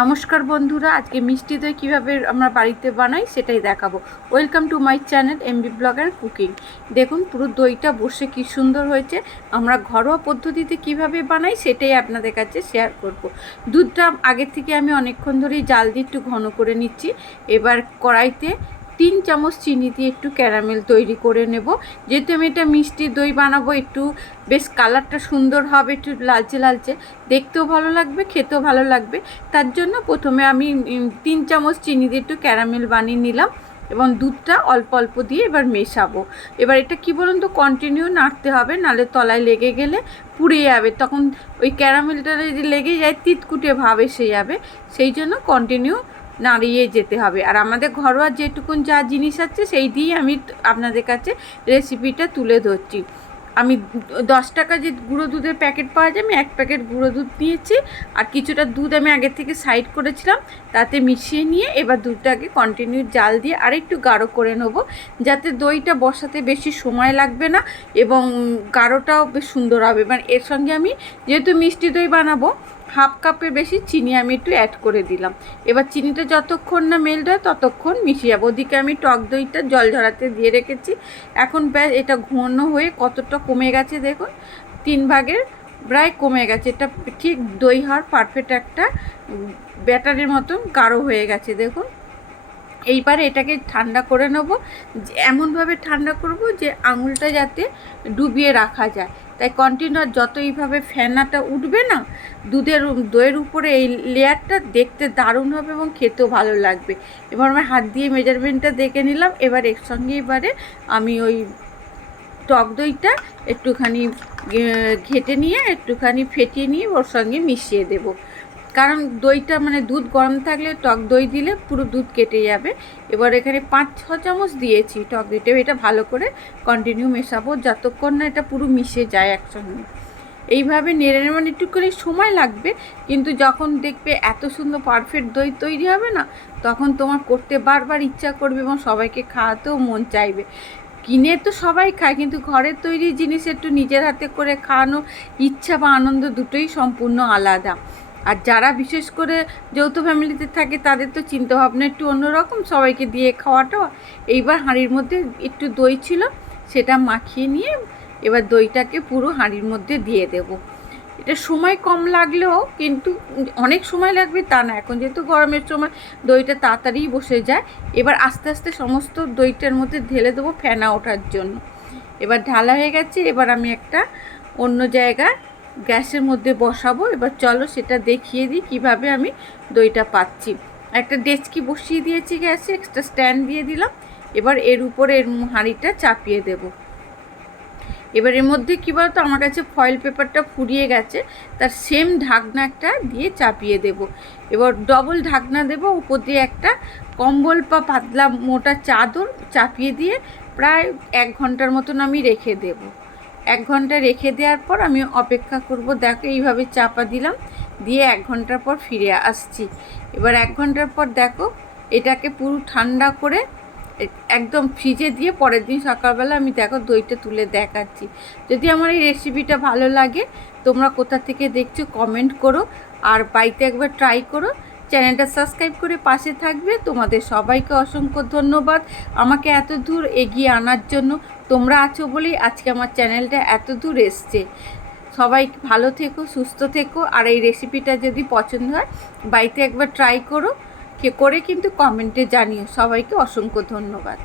নমস্কার বন্ধুরা, আজকে মিষ্টি দই কীভাবে আমরা বাড়িতে বানাই সেটাই দেখাবো। Welcome to my channel MB blogger cooking দেখুন, পুরো দইটা বসে কি সুন্দর হয়েছে। আমরা ঘরোয়া পদ্ধতিতে কীভাবে বানাই সেটাই আপনাদের কাছে শেয়ার করব। দুধটা আগের থেকে আমি অনেকক্ষণ ধরেই জাল দিয়ে একটু ঘন করে নিচ্ছি। এবার কড়াইতে তিন চামচ চিনি দিয়ে একটু ক্যারামেল তৈরি করে নেব। যেহেতু আমি এটা মিষ্টি দই বানাবো, একটু বেশ কালারটা সুন্দর হবে, একটু লালচে লালচে। দেখতেও ভালো লাগবে, খেতেও ভালো লাগবে। তার জন্য প্রথমে আমি তিন চামচ চিনি দিয়ে একটু ক্যারামেল বানিয়ে নিলাম এবং দুধটা অল্প অল্প দিয়ে এবার মেশাবো। এবার এটা কি বলুন তো কন্টিনিউ নাড়তে হবে, নালে তলায় লেগে গেলে পুড়ে যাবে। তখন ওই ক্যারামেলটা যদি লেগে যায়, তিতকুটে ভাব এসে যাবে। সেই জন্য কন্টিনিউ নাড়িয়ে যেতে হবে। আর আমাদের ঘরোয়া যেটুকুন যা জিনিস আছে, সেই দিয়েই আমি আপনাদের কাছে রেসিপিটা তুলে ধরছি। আমি দশ টাকা যে গুঁড়ো দুধের প্যাকেট পাওয়া যায়, আমি এক প্যাকেট গুঁড়ো দুধ নিয়েছি। আর কিছুটা দুধ আমি আগের থেকে সাইড করেছিলাম, তাতে মিশিয়ে নিয়ে এবার দুধটাকে কন্টিনিউ জাল দিয়ে আরেকটু গাঢ় করে নেব। যাতে দইটা বসাতে বেশি সময় লাগবে না এবং গাঢ়টাও বেশ সুন্দর হবে। মানে এর সঙ্গে আমি যেহেতু মিষ্টি দই বানাবো হাফ কাপের বেশি চিনি আমি একটু অ্যাড করে দিলাম। এবার চিনিটা যতক্ষণ না মেল্ট হয়, ততক্ষণ মিশিয়ে যাব। ওদিকে আমি টক দইটা জল ঝরাতে দিয়ে রেখেছি। এখন ব্যাস এটা ঘন হয়ে কতটা কমে গেছে দেখুন, তিন ভাগের প্রায় কমে গেছে। এটা ঠিক দই হওয়ার পারফেক্ট একটা ব্যাটারের মতন গাঢ় হয়ে গেছে দেখুন। এইবারে এটাকে ঠান্ডা করে নেব। এমনভাবে ঠান্ডা করব যে আঙুলটা যাতে ডুবিয়ে রাখা যায়। তাই কন্টিনিউ যত এইভাবে ফেনাটা উঠবে না, দুধের দইয়ের উপরে এই লেয়ারটা দেখতে দারুণ হবে এবং খেতেও ভালো লাগবে। এবার আমি হাত দিয়ে মেজারমেন্টটা দেখে নিলাম। এবার এর সঙ্গে এবারে আমি ওই টক দইটা একটুখানি ঘেটে নিয়ে একটুখানি ফেটিয়ে নিয়ে ওর সঙ্গে মিশিয়ে দেব। কারণ দইটা মানে দুধ গরম থাকলে টক দই দিলে পুরো দুধ কেটে যাবে। এবার এখানে পাঁচ, ছ চামচ দিয়েছি টক দইটা, এটা ভালো করে কন্টিনিউ মেশাবো যতক্ষণ না এটা পুরো মিশে যায় একসঙ্গে। এইভাবে নেড়ে নেড়ে মানে একটুখানি সময় লাগবে, কিন্তু যখন দেখবে এত সুন্দর পারফেক্ট দই তৈরি হবে না, তখন তোমার করতে বারবার ইচ্ছা করবে এবং সবাইকে খাওয়াতেও মন চাইবে। কিনে তো সবাই খায়, কিন্তু ঘরের তৈরি জিনিস একটু নিজের হাতে করে খাওয়ানো ইচ্ছা বা আনন্দ দুটোই সম্পূর্ণ আলাদা। আর যারা বিশেষ করে যৌথ ফ্যামিলিতে থাকে, তাদের তো চিন্তাভাবনা একটু অন্যরকম। সবাইকে দিয়ে খাওয়াটাও এইবার হাঁড়ির মধ্যে একটু দই ছিল, সেটা মাখিয়ে নিয়ে এবার দইটাকে পুরো হাঁড়ির মধ্যে দিয়ে দেব। এটা সময় কম লাগলেও কিন্তু অনেক সময় লাগবে তা না। এখন যেহেতু গরমের সময় দইটা তাড়াতাড়ি বসে যায়, এবার আস্তে আস্তে সমস্ত দইটার মধ্যে ঢেলে দেবো ফেনা ওঠার জন্য। এবার ঢালা হয়ে গেছে, এবার আমি একটা অন্য জায়গায় গ্যাসের মধ্যে বসাবো, এবার চলো সেটা দেখিয়ে দিই কীভাবে আমি দইটা পাচ্ছি। একটা ডেচকি বসিয়ে দিয়েছি গ্যাসে, একটা স্ট্যান্ড দিয়ে দিলাম, এবার এর উপরে এর হাঁড়িটা চাপিয়ে দেবো। এবার এর মধ্যে কী বলতো, আমার কাছে ফয়েল পেপারটা ফুরিয়ে গেছে, তার সেম ঢাকনা একটা দিয়ে চাপিয়ে দেব। এবার ডবল ঢাকনা দেব, উপর দিয়ে একটা কম্বল বা পাতলা মোটা চাদর চাপিয়ে দিয়ে প্রায় এক ঘণ্টার মতন আমি রেখে দেব। এক ঘণ্টা রেখে দেওয়ার পর আমি অপেক্ষা করব, দেখো এইভাবে চাপা দিলাম, দিয়ে এক ঘণ্টার পর ফিরে আসছি। এবার এক ঘণ্টার পর দেখো, এটাকে পুরো ঠান্ডা করে একদম ফ্রিজে দিয়ে পরের দিন সকালবেলা আমি দেখো দইটা তুলে দেখাচ্ছি। যদি আমার এই রেসিপিটা ভালো লাগে, তোমরা কোথা থেকে দেখছ কমেন্ট করো, আর বাড়িতে একবার ট্রাই করো। চ্যানেলটা সাবস্ক্রাইব করে পাশে থাকবে। তোমাদের সবাইকে অসংখ্য ধন্যবাদ। আমাকে এত দূর এগিয়ে আনার জন্য তোমরা আছো বলেই আজকে আমার চ্যানেলটা এত দূর এসছে। সবাই ভালো থেকো, সুস্থ থেকো, আর এই রেসিপিটা যদি পছন্দ হয়, বাড়িতে একবার ট্রাই করো। কে, করে কিন্তু কমেন্টে জানিও। সবাইকে অসংখ্য ধন্যবাদ।